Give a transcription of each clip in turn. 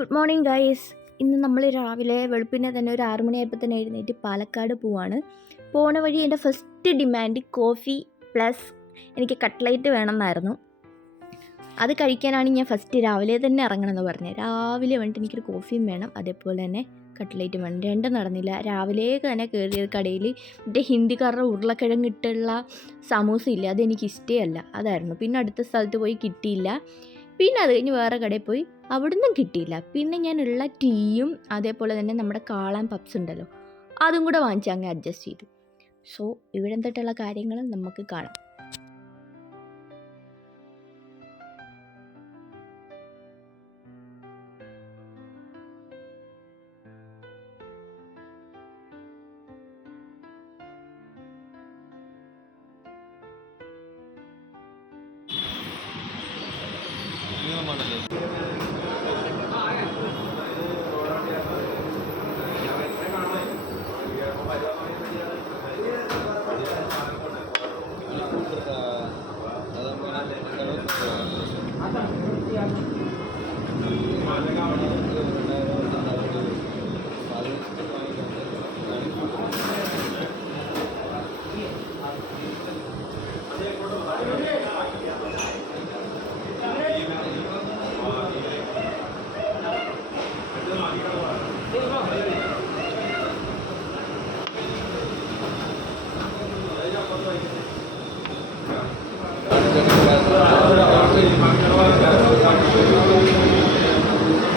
Good morning guys. ഇന്ന് നമ്മൾ രാവിലെ വെളുപ്പിനെ തന്നെ ഒരു 6 മണിയായപ്പോൾ തന്നെ എഴുന്നേറ്റ് പാലക്കാട് പോവാണ്. പോണ വഴി എൻ്റെ ഫസ്റ്റ് ഡിമാൻഡ് കോഫി പ്ലസ് എനിക്ക് കട്ട്ലൈറ്റ് വേണമെന്നായിരുന്നു. അത് കഴിക്കാനാണ് ഞാൻ ഫസ്റ്റ് രാവിലെ തന്നെ ഇറങ്ങണമെന്ന് പറഞ്ഞത്. രാവിലെ വന്നിട്ട് എനിക്കൊരു കോഫിയും വേണം, അതേപോലെ തന്നെ കട്ട്ലൈറ്റും വേണം. രണ്ടും നടന്നില്ല. രാവിലെ തന്നെ കയറിയ കടയിൽ മറ്റേ ഹിന്ദിക്കാരുടെ ഉരുളക്കിഴങ്ങിട്ടുള്ള സമൂസ ഇല്ല, അതെനിക്ക് ഇഷ്ടമല്ല, അതായിരുന്നു. പിന്നെ അടുത്ത സ്ഥലത്ത് പോയി കിട്ടിയില്ല. പിന്നെ അത് കഴിഞ്ഞ് വേറെ കടയിൽ പോയി, അവിടുന്നും കിട്ടിയില്ല. പിന്നെ ഞാനുള്ള ടീയും അതേപോലെ തന്നെ നമ്മുടെ കാളൻ പപ്സ് ഉണ്ടല്ലോ, അതും കൂടെ വാങ്ങിച്ച് അങ്ങ് അഡ്ജസ്റ്റ് ചെയ്തു. സോ ഇവിടെ എന്തിട്ടുള്ള കാര്യങ്ങൾ നമുക്ക് കാണാം.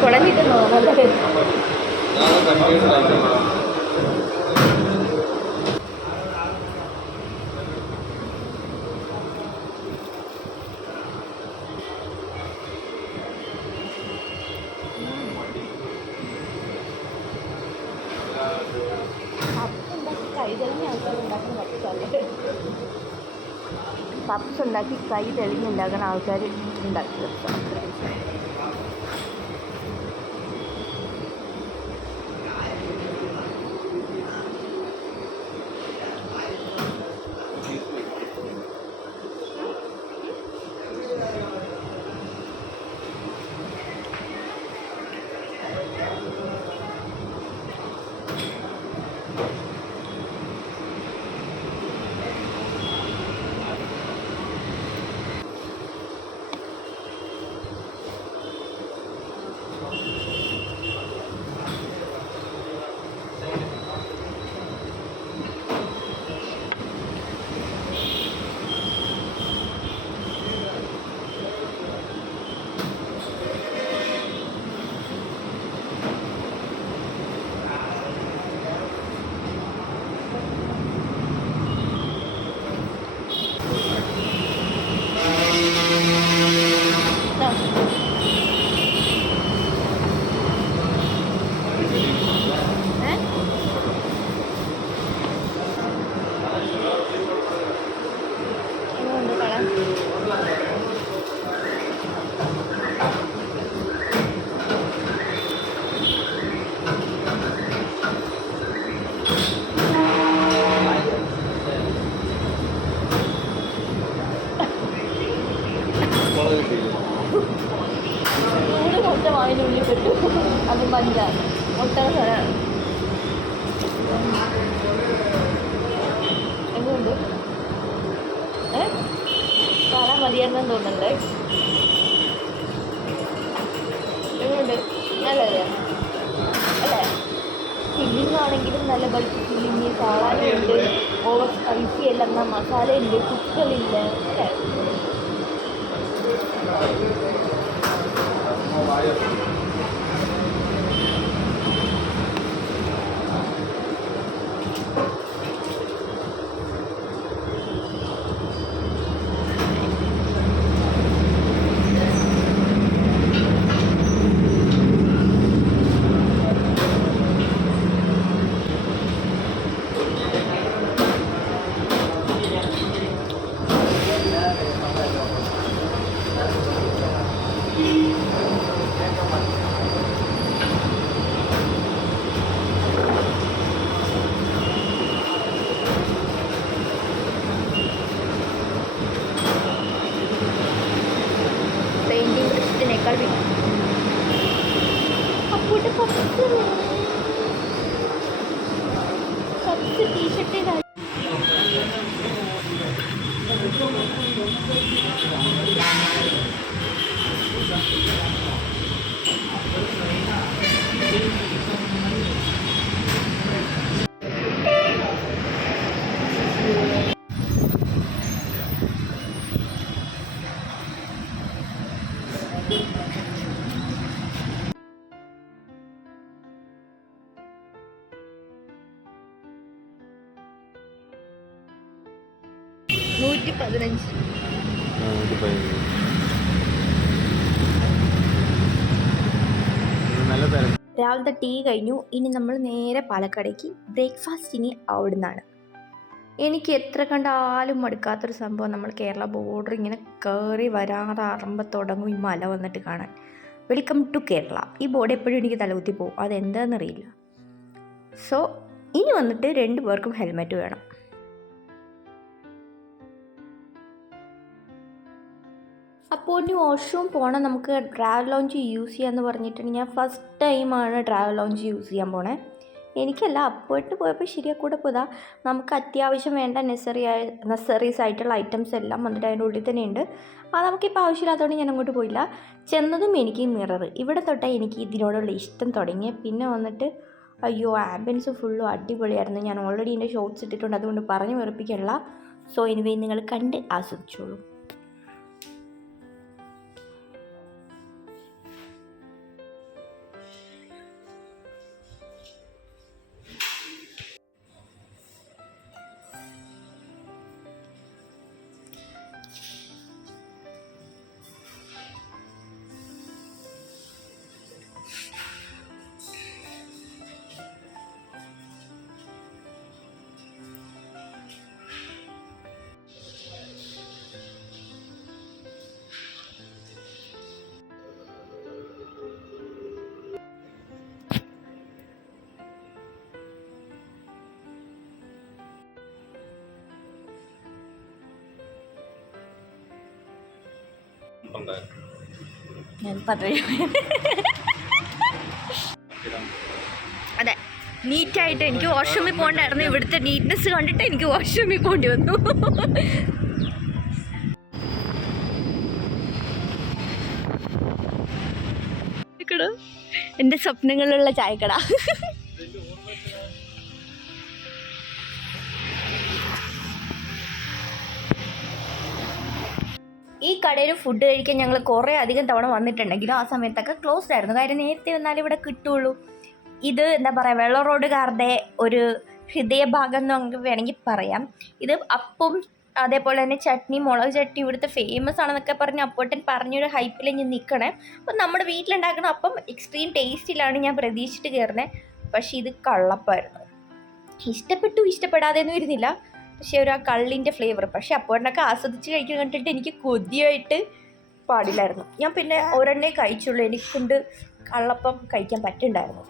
കുഴഞ്ഞിട്ടുണ്ടോ? നല്ല പപ്സ് ഉണ്ടാക്കി കൈ തെളിഞ്ഞുണ്ടാക്കുന്ന ആൾക്കാർ ഉണ്ടാക്കി. മുട്ട വാങ്ങിൻ്റെ ഉള്ളിൽ പെട്ടു, അത് പഞ്ചാണ് മുട്ടയുടെ സ്ഥലമാണ്. എന്തുകൊണ്ട് കാണാൻ മതിയായിരുന്നെന്ന് തോന്നുന്നുണ്ട്. എന്തുകൊണ്ട് നല്ലതല്ലേ അല്ലേ? ഫില്ലിംഗ് ആണെങ്കിലും നല്ല ബൾക്ക് ഫില്ലിങ്, സാധാരണയുണ്ട്, ഓവർ സ്പൈസി അല്ല, എന്നാൽ മസാല ഉണ്ട്, കുക്കറില്ല അല്ലേ? ടീഷർട്ട് 115. രാവിലത്തെ ടീ കഴിഞ്ഞു. ഇനി നമ്മൾ നേരെ പാലക്കാടേക്ക്. ബ്രേക്ക്ഫാസ്റ്റ് ഇനി അവിടുന്നാണ്. എനിക്ക് എത്ര കണ്ടാലും മടുക്കാത്തൊരു സംഭവം, നമ്മൾ കേരള ബോർഡർ ഇങ്ങനെ കയറി വരാറാകുമ്പോൾ തുടങ്ങും ഈ മല വന്നിട്ട് കാണാൻ. Welcome to Kerala. ഈ ബോർഡ് എപ്പോഴും എനിക്ക് തലകുത്തി പോകും, അതെന്താണെന്നറിയില്ല. സോ ഇനി വന്നിട്ട് 2 പേർക്കും ഹെൽമെറ്റ് വേണം. അപ്പോൾ ഇനി വാഷ്റൂം പോകണം, നമുക്ക് ട്രാവൽ ലോഞ്ച് യൂസ് ചെയ്യാമെന്ന് പറഞ്ഞിട്ടുണ്ട്. ഞാൻ ഫസ്റ്റ് ടൈമാണ് ട്രാവൽ ലോഞ്ച് യൂസ് ചെയ്യാൻ എനിക്കല്ല, അപ്പോയിട്ട് പോയപ്പോൾ ശരിയാ കൂടെ പോയതാ. നമുക്ക് അത്യാവശ്യം വേണ്ട നെസറീസ് ആയിട്ടുള്ള ഐറ്റംസ് എല്ലാം വന്നിട്ട് അതിൻ്റെ ഉള്ളിൽ തന്നെ ഉണ്ട്. അത് നമുക്കിപ്പോൾ ആവശ്യമില്ലാത്തതുകൊണ്ട് ഞാൻ അങ്ങോട്ട് പോയില്ല. ചെന്നതും എനിക്ക് മിറർ, ഇവിടെ തൊട്ടേ എനിക്ക് ഇതിനോടുള്ള ഇഷ്ടം തുടങ്ങി. പിന്നെ വന്നിട്ട് അയ്യോ, ആംബിയൻസ് ഫുള്ളും അടിപൊളിയായിരുന്നു. ഞാൻ ഓൾറെഡി എൻ്റെ ഷോർട്സ് ഇട്ടിട്ടുണ്ട്, അതുകൊണ്ട് പറഞ്ഞു വെറുപ്പിക്കണില്ല. സോ എനിവേ നിങ്ങൾ കണ്ട് ആസ്വദിച്ചോളൂ. ഞാൻ പറയും, അതെ, നീറ്റായിട്ട് എനിക്ക് വാഷ്റൂമിൽ പോകണ്ടായിരുന്നു. ഇവിടുത്തെ നീറ്റ്നെസ് കണ്ടിട്ട് എനിക്ക് വാഷ്റൂമിൽ പോകേണ്ടി വന്നു. എൻ്റെ സ്വപ്നങ്ങളിലുള്ള ചായക്കട. ഈ കടയിൽ ഫുഡ് കഴിക്കാൻ ഞങ്ങൾ കുറേ അധികം തവണ വന്നിട്ടുണ്ടെങ്കിലും ആ സമയത്തൊക്കെ ക്ലോസ്ഡ് ആയിരുന്നു. കാര്യം നേരത്തെ വന്നാലും ഇവിടെ കിട്ടുള്ളൂ. ഇത് എന്താ പറയുക, വെള്ള റോഡുകാരുടെ ഒരു ഹൃദയഭാഗം എന്ന് നമുക്ക് വേണമെങ്കിൽ പറയാം. ഇത് അപ്പം അതേപോലെ തന്നെ ചട്നി, മുളക് ചട്നി ഇവിടുത്തെ ഫേമസ് ആണെന്നൊക്കെ പറഞ്ഞ് അപ്പോട്ടൻ പറഞ്ഞൊരു ഹൈപ്പിൽ ഞാൻ നിൽക്കണേ. അപ്പം നമ്മുടെ വീട്ടിലുണ്ടാക്കുന്ന അപ്പം എക്സ്ട്രീം ടേസ്റ്റിലാണ് ഞാൻ പ്രതീക്ഷിച്ചിട്ട് കയറുന്നത്. പക്ഷേ ഇത് കള്ളപ്പായിരുന്നു. ഇഷ്ടപ്പെടാതെയൊന്നും ഇരുന്നില്ല, പക്ഷേ ഒരു ആ കള്ളിൻ്റെ ഫ്ലേവർ. പക്ഷെ അപ്പോഴൊക്കെ ആസ്വദിച്ച് കഴിക്കാൻ കണ്ടിട്ട് എനിക്ക് കൊതിയായിട്ട് പാടില്ലായിരുന്നു. ഞാൻ പിന്നെ ഒരെണ്ണേ കഴിച്ചുള്ളൂ, എനിക്കൊണ്ട് കള്ളപ്പം കഴിക്കാൻ പറ്റുന്നുണ്ടായിരുന്നു.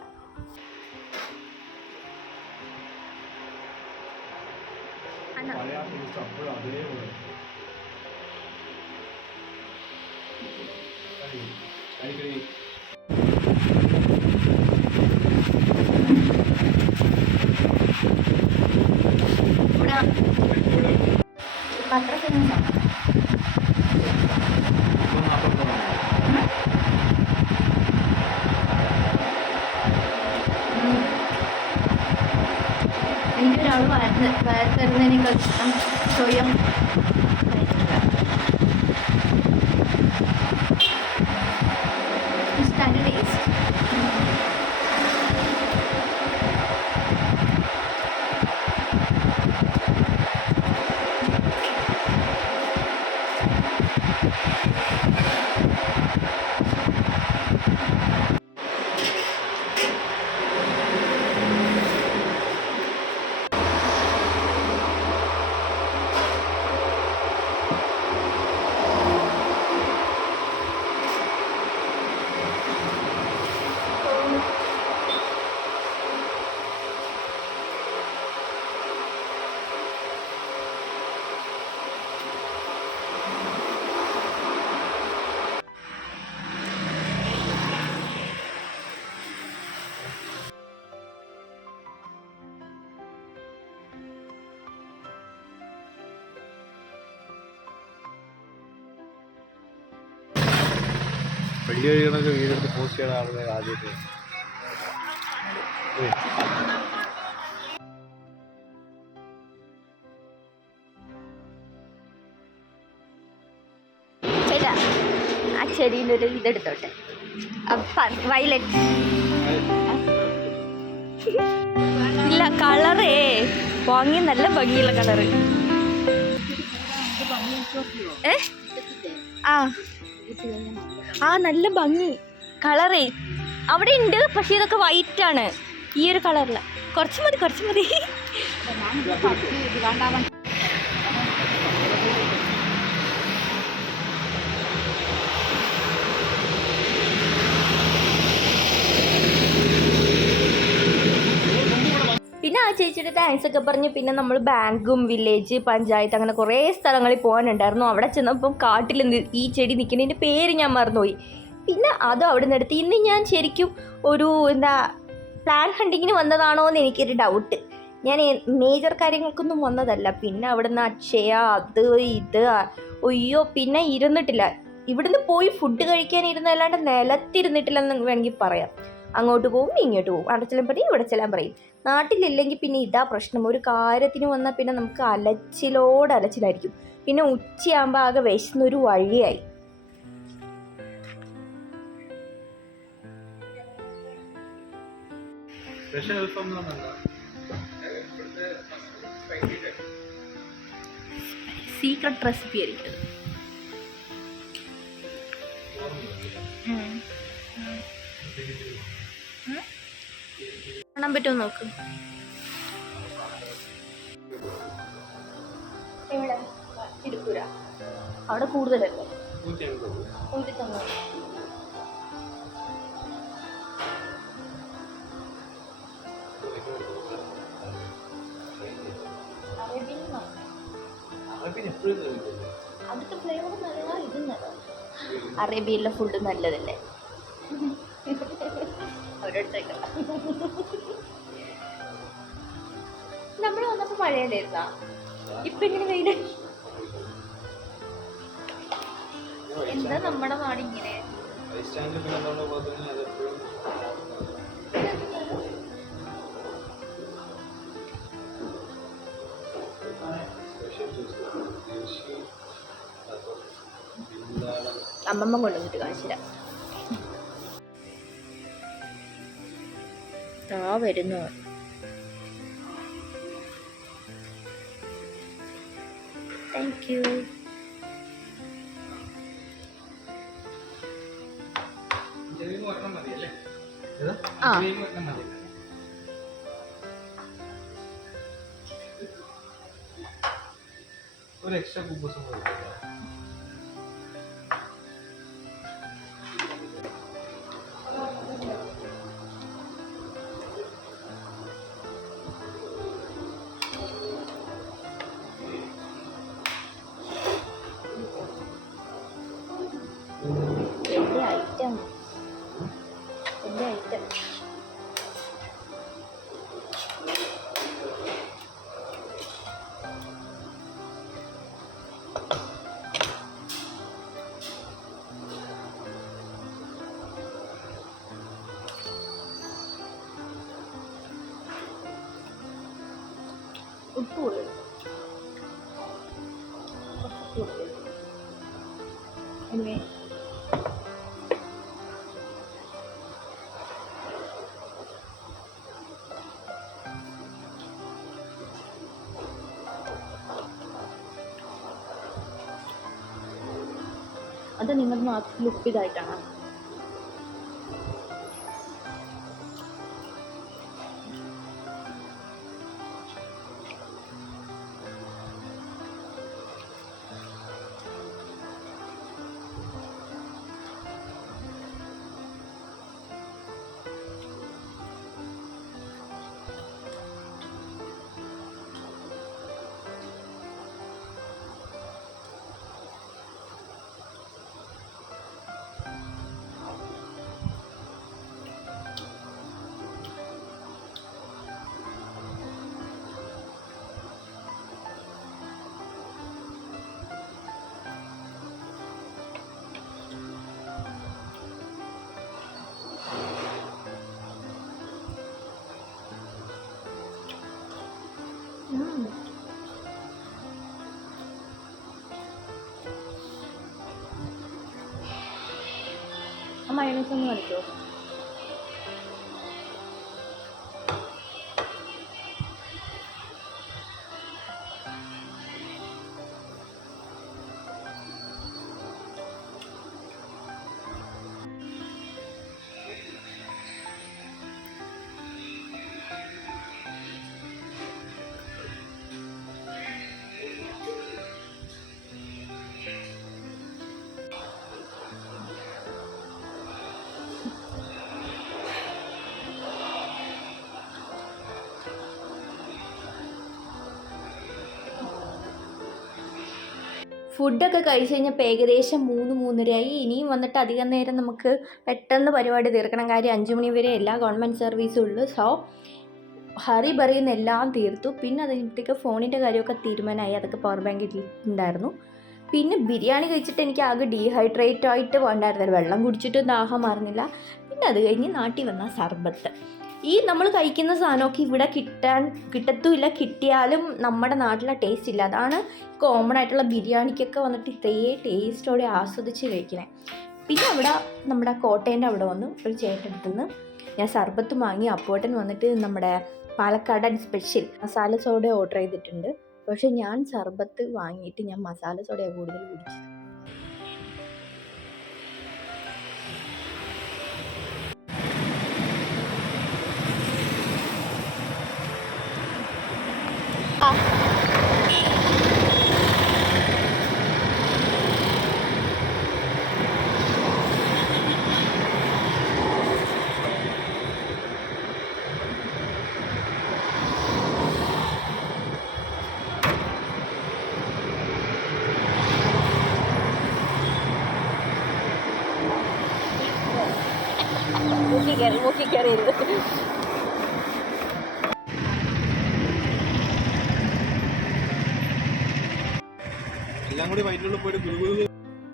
അത്ര ഫേമസാണ്. എനിക്കൊരാൾ വയർ ഇഷ്ടം സ്വയം ഇഷ്ടമാണ് ടേസ്റ്റ്. വീഡിയോ ചെയ്യണമൊക്കെ വീഡിയോ എടുത്ത് പോസ്റ്റ് ചെയ്യണ ആളുകൾ ആദ്യമായിട്ട് ചേട്ടാ ആ ചെടീൻ്റെ ഒരു ഇതെടുത്തോട്ടെ വയലറ്റ് ഇല്ല കളറേ ഭംഗി നല്ല ഭംഗിയുള്ള കളറ് ആ നല്ല ഭംഗി കളറേ അവിടെ ഉണ്ട് പക്ഷെ ഇതൊക്കെ വൈറ്റ് ആണ് ഈ ഒരു കളറില കുറച്ച് മതി പിന്നെ ആ ചേച്ചിയുടെ താങ്ക്സ് ഒക്കെ പറഞ്ഞ് പിന്നെ നമ്മൾ ബാങ്കും വില്ലേജ് പഞ്ചായത്ത് അങ്ങനെ കുറേ സ്ഥലങ്ങളിൽ പോകാനുണ്ടായിരുന്നു. അവിടെ ചെന്നപ്പം കാട്ടിൽ ഈ ചെടി നിൽക്കുന്നതിൻ്റെ പേര് ഞാൻ മറന്നുപോയി. പിന്നെ അതും അവിടെ നിന്ന് എടുത്ത് ഇന്ന് ഞാൻ ശരിക്കും ഒരു പ്ലാൻ ഹണ്ടിങ്ങിന് വന്നതാണോ എന്ന് എനിക്കൊരു ഡൗട്ട്. ഞാൻ മേജർ കാര്യങ്ങൾക്കൊന്നും വന്നതല്ല. പിന്നെ അവിടെ നിന്ന് അക്ഷയ അത് ഇത് അയ്യോ പിന്നെ ഇരുന്നിട്ടില്ല. ഇവിടുന്ന് പോയി ഫുഡ് കഴിക്കാൻ ഇരുന്നല്ലാണ്ട് നിലത്തിരുന്നിട്ടില്ലെന്ന് വേണമെങ്കിൽ പറയാം. അങ്ങോട്ട് പോവും ഇങ്ങോട്ട് പോവും, അവിടെ ചെല്ലാൻ പറയും ഇവിടെ ചെല്ലാൻ പറയും. നാട്ടിലില്ലെങ്കിൽ പിന്നെ ഇതാ പ്രശ്നം. ഒരു കാര്യത്തിന് വന്നാൽ പിന്നെ നമുക്ക് അലച്ചിലായിരിക്കും. പിന്നെ ഉച്ചയാകുമ്പോൾ ആകെ വിശന്നൊരു വഴിയായി. സീക്രട്ട് റെസിപ്പി ആയിരിക്കും. കാണാൻ പറ്റുമോ നോക്ക്. എവിടെ തിരുപ്പൂര അവിടെ കൂടുതലല്ലേ? 190. അവിടുത്തെ ഫ്ലേവർ നല്ലതാ, ഇതും നല്ലതാണ്. അറേബ്യയിലെ ഫുഡ് നല്ലതല്ലേ? അവരെടുത്തേക്കാം. നമ്മൾ വന്നപ്പോൾ മഴയല്ലായിരുന്നാ? ഇപ്പം ഇങ്ങനെ വെയില്. എന്താ നമ്മുടെ നാടിങ്ങനെ? അമ്മമ്മ കൊണ്ടുവന്നിട്ട് കാണിച്ചു തരാം. വരുന്നു. Thank you. ഒരു എക്സ്ട്രാ കുബൂസും എൻ്റെ ഐറ്റം ഉപ്പ് കൂടുതൽ anyway. അത് നിങ്ങളുടെ നാട്ടിൽ ഉപ്പിതായിട്ടാണ്. മയോണൈസ് ഒന്ന് കളിക്കോ? ഫുഡൊക്കെ കഴിച്ച് കഴിഞ്ഞപ്പോൾ ഏകദേശം 3-3:30 ഇനിയും വന്നിട്ട് അധികം നേരം നമുക്ക് പെട്ടെന്ന് പരിപാടി തീർക്കണം. കാര്യം 5 മണി വരെ എല്ലാ ഗവൺമെൻറ് സർവീസും ഉള്ളു. സോ ഹറി ബറിന്ന് എല്ലാം തീർത്തു. പിന്നെ അത് കഴിഞ്ഞപ്പോഴത്തേക്ക് ഫോണിൻ്റെ കാര്യമൊക്കെ തീരുമാനമായി. അതൊക്കെ പവർ ബാങ്കിൽ ഉണ്ടായിരുന്നു. പിന്നെ ബിരിയാണി കഴിച്ചിട്ട് എനിക്ക് ആകെ ഡീഹൈഡ്രേറ്റ് ആയിട്ട് വേണ്ടായിരുന്നില്ല. വെള്ളം കുടിച്ചിട്ടും ദാഹം മാറുന്നില്ല. പിന്നെ അത് കഴിഞ്ഞ് നാട്ടിൽ വന്ന സർബത്ത്. ഈ നമ്മൾ കഴിക്കുന്ന സാധനമൊക്കെ ഇവിടെ കിട്ടത്തുമില്ല. കിട്ടിയാലും നമ്മുടെ നാട്ടിലെ ടേസ്റ്റ് ഇല്ല. അതാണ് കോമൺ ആയിട്ടുള്ള ബിരിയാണിക്കൊക്കെ വന്നിട്ട് ഇത്രയേ ടേസ്റ്റോടെ ആസ്വദിച്ച് കഴിക്കണേ. പിന്നെ അവിടെ നമ്മുടെ കോട്ടേൻ്റെ അവിടെ വന്നു ഒരു ചേട്ടടുത്തുനിന്ന് ഞാൻ സർബത്ത് വാങ്ങി. അപ്പോട്ടൻ വന്നിട്ട് നമ്മുടെ പാലക്കാടൻ സ്പെഷ്യൽ മസാല സോഡ ഓർഡർ ചെയ്തിട്ടുണ്ട്. പക്ഷെ ഞാൻ സർബത്ത് വാങ്ങിയിട്ട് ഞാൻ മസാല സോഡയാണ് കൂടുതൽ കുടിച്ചത്. മൂക്കി കയറിയത്. എല്ലാം കൂടി വയറ്റിനുള്ളിൽ പോയിട്ട് ഗുരുഗുരു.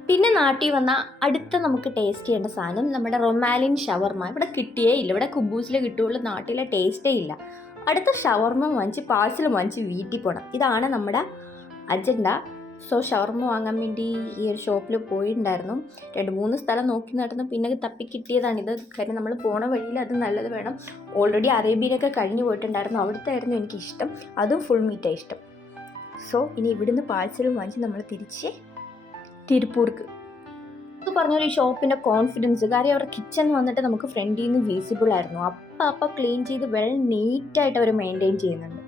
പിന്നെ നാട്ടിൽ വന്ന അടുത്ത നമുക്ക് ടേസ്റ്റ് ചെയ്യേണ്ട സാധനം നമ്മുടെ റൊമാലിൻ ഷവർമ. ഇവിടെ കിട്ടിയേ ഇല്ല. ഇവിടെ കുബൂസിൽ കിട്ടുകയുള്ളൂ. നാട്ടിലെ ടേസ്റ്റേ ഇല്ല. അടുത്ത ഷവർമ വാങ്ങിച്ച് പാഴ്സൽ വാങ്ങിച്ച് വീട്ടിൽ പോകണം. ഇതാണ് നമ്മുടെ അജണ്ട. സോ ഷവർമ വാങ്ങാൻ വേണ്ടി ഈ ഒരു ഷോപ്പിൽ പോയിട്ടുണ്ടായിരുന്നു. 2-3 സ്ഥലം നോക്കി നടന്നു. പിന്നെ തപ്പി കിട്ടിയതാണിത്. കാര്യം നമ്മൾ പോണ വഴിയിൽ അത് നല്ലത് വേണം. ഓൾറെഡി അറേബ്യയിലൊക്കെ കഴിഞ്ഞ് പോയിട്ടുണ്ടായിരുന്നു. അവിടുത്തെ ആയിരുന്നു എനിക്കിഷ്ടം. അതും ഫുൾ മീറ്റാണ് ഇഷ്ടം. സോ ഇനി ഇവിടുന്ന് പാഴ്സലും വാങ്ങിച്ച് നമ്മൾ തിരിച്ച് തിരുപ്പൂർക്ക്. ഇത് പറഞ്ഞൊരു ഷോപ്പിൻ്റെ കോൺഫിഡൻസ്. കാര്യം അവരുടെ കിച്ചൺ വന്നിട്ട് നമുക്ക് ഫ്രണ്ടിൽ നിന്ന് വിസിബിൾ ആയിരുന്നു. അപ്പം ക്ലീൻ ചെയ്ത് വെൽ നീറ്റായിട്ട് അവർ മെയിൻറ്റെയിൻ ചെയ്യുന്നുണ്ട്.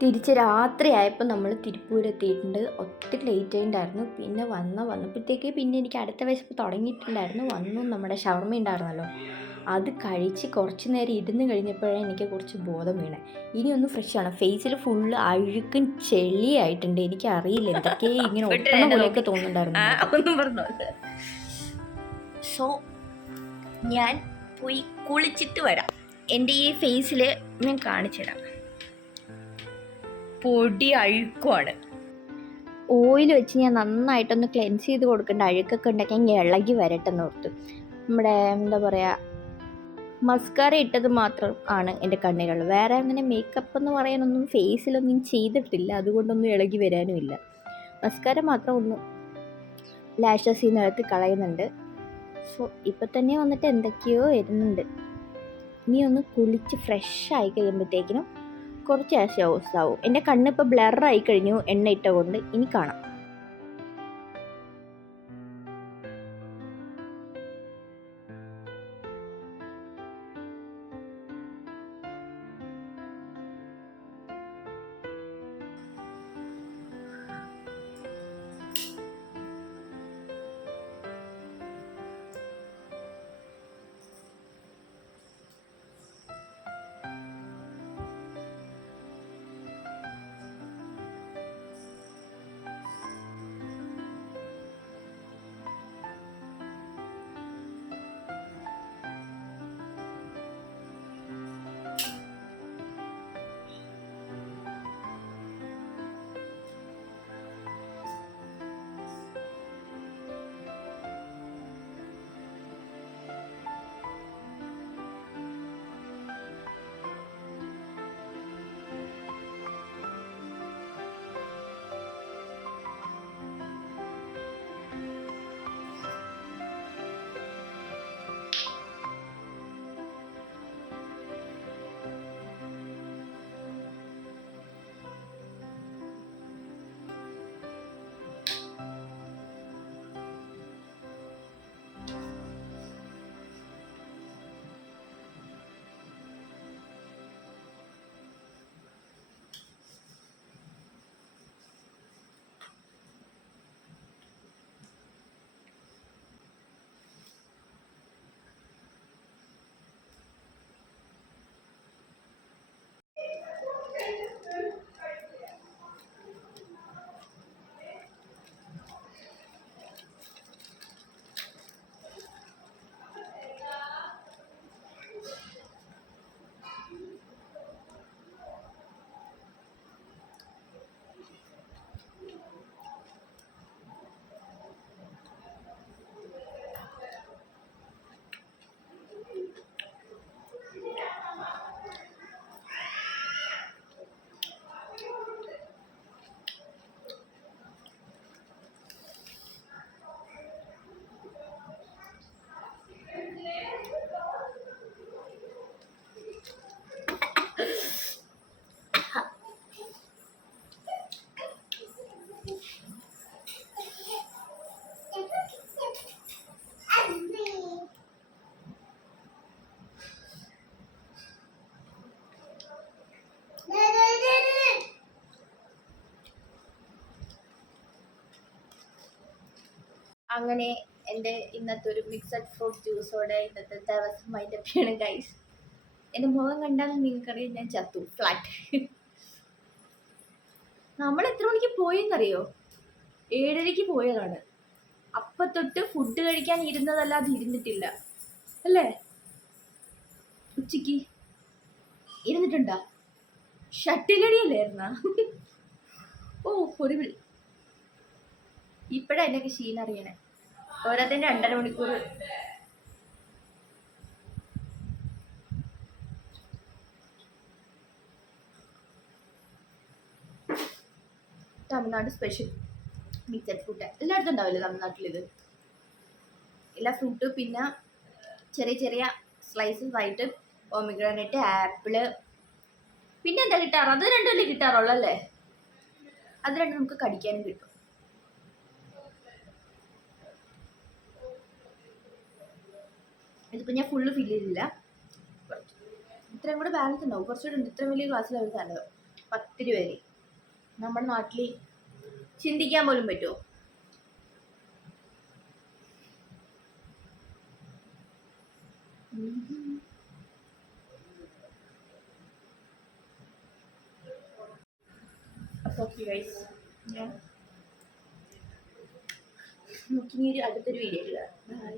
തിരിച്ച് രാത്രി ആയപ്പോൾ നമ്മൾ തിരുപ്പൂരെത്തിയിട്ടുണ്ട്. ഒത്തിരി ലേറ്റ് ആയിട്ടുണ്ടായിരുന്നു. പിന്നെ വന്നപ്പോഴത്തേക്ക് പിന്നെ എനിക്ക് അടുത്ത വിശപ്പ് തുടങ്ങിയിട്ടുണ്ടായിരുന്നു. വന്നു നമ്മുടെ ഷവർമ ഉണ്ടായിരുന്നല്ലോ, അത് കഴിച്ച് കുറച്ച് നേരം ഇരുന്ന് കഴിഞ്ഞപ്പോഴേ എനിക്ക് കുറച്ച് ബോധം വീണേ. ഇനി ഒന്ന് ഫ്രഷാണ്. ഫേസിൽ ഫുള്ള് അഴുക്കും ചെളിയായിട്ടുണ്ട്. എനിക്കറിയില്ല എന്തൊക്കെ ഇങ്ങനെ ഒട്ടണ പോലെയൊക്കെ തോന്നുന്നുണ്ടായിരുന്നു. സോ ഞാൻ പോയി കുളിച്ചിട്ട് വരാം. എൻ്റെ ഈ ഫേസിൽ ഞാൻ കാണിച്ചു തരാം. പൊടി അഴുക്കുമാണ്. ഓയിൽ വെച്ച് ഞാൻ നന്നായിട്ടൊന്ന് ക്ലെൻസ് ചെയ്ത് കൊടുക്കേണ്ട. അഴുക്കൊക്കെ ഉണ്ടെങ്കിൽ ഇങ്ങനെ ഇളകി വരട്ടെന്ന് ഓർത്ത് നമ്മുടെ എന്താ പറയുക മസ്കാര ഇട്ടത് മാത്രം ആണ് എൻ്റെ കണ്ണിലുള്ളത്. വേറെ അങ്ങനെ മേക്കപ്പ് എന്ന് പറയാനൊന്നും ഫേസിലൊന്നും ചെയ്തിട്ടില്ല. അതുകൊണ്ടൊന്നും ഇളകി വരാനുമില്ല. മസ്കാര മാത്രം ഒന്ന് ലാഷസിൽ നിന്ന് എടുത്ത് കളയുന്നുണ്ട്. സോ ഇപ്പം തന്നെ വന്നിട്ട് എന്തൊക്കെയോ വരുന്നുണ്ട്. ഇനി ഒന്ന് കുളിച്ച് ഫ്രഷായി കഴിയുമ്പോഴത്തേക്കിനും കുറച്ച് ആശ്വാസമാവും. എൻ്റെ കണ്ണിപ്പോൾ ബ്ലറായി കഴിഞ്ഞു എണ്ണ ഇട്ട കൊണ്ട്. ഇനി കാണാം. അങ്ങനെ എൻ്റെ ഇന്നത്തെ ഒരു മിക്സഡ് ഫ്രൂട്ട് ജ്യൂസോടെ ഇന്നത്തെ ദിവസം മൈൻഡപ്പിയാണ് ഗൈസ്. എൻ്റെ മുഖം കണ്ടാൽ നിങ്ങൾക്കറിയാം ഞാൻ ചത്തു ഫ്ലാറ്റ്. നമ്മൾ എത്ര മണിക്ക് പോയെന്നറിയോ? 7:30 പോയതാണ്. അപ്പം തൊട്ട് ഫുഡ് കഴിക്കാൻ ഇരുന്നതല്ലാതെ ഇരുന്നിട്ടില്ല അല്ലേ? ഉച്ചക്ക് ഇരുന്നിട്ടുണ്ടാ? ഷട്ടിലടിയല്ലായിരുന്ന? ഓ ഹൊറിബിൾ. ഇപ്പഴാ എന്നൊക്കെ ക്ഷീണം അറിയണേ. ഓരോരുത്തരും 2.5 മണിക്കൂർ തമിഴ്നാട് സ്പെഷ്യൽ മിക്സഡ് ഫ്രൂട്ട് എല്ലായിടത്തും ഉണ്ടാവില്ലേ തമിഴ്നാട്ടിലിത്? എല്ലാ ഫ്രൂട്ടും പിന്നെ ചെറിയ ചെറിയ സ്ലൈസസ് ആയിട്ട് പോമിഗ്രാനൈറ്റ്, ആപ്പിള്, പിന്നെ എന്താ കിട്ടാറ്? അത് രണ്ടുമല്ലേ കിട്ടാറുള്ളൂ അല്ലേ? അത് രണ്ടും നമുക്ക് കടിക്കാനും കിട്ടും. ഇതിപ്പോൾ ഞാൻ ഫുള്ള് ഫില്ല് ചെയ്തില്ല, ഇത്രയും കൂടെ ബാലൻസ് ഉണ്ടാവും. കുറച്ചുകൂടെ ഉണ്ട്. ഇത്രയും വലിയ ഗ്ലാസ്സിൽ അവർ തന്നത് 10 രൂപ. നമ്മുടെ നാട്ടിൽ ചിന്തിക്കാൻ പോലും പറ്റുമോ? അപ്പോൾ ഓക്കെ ഗൈസ്, ഞാൻ നമുക്കിനി അടുത്തൊരു വീഡിയോ ഇടുക. ബൈ.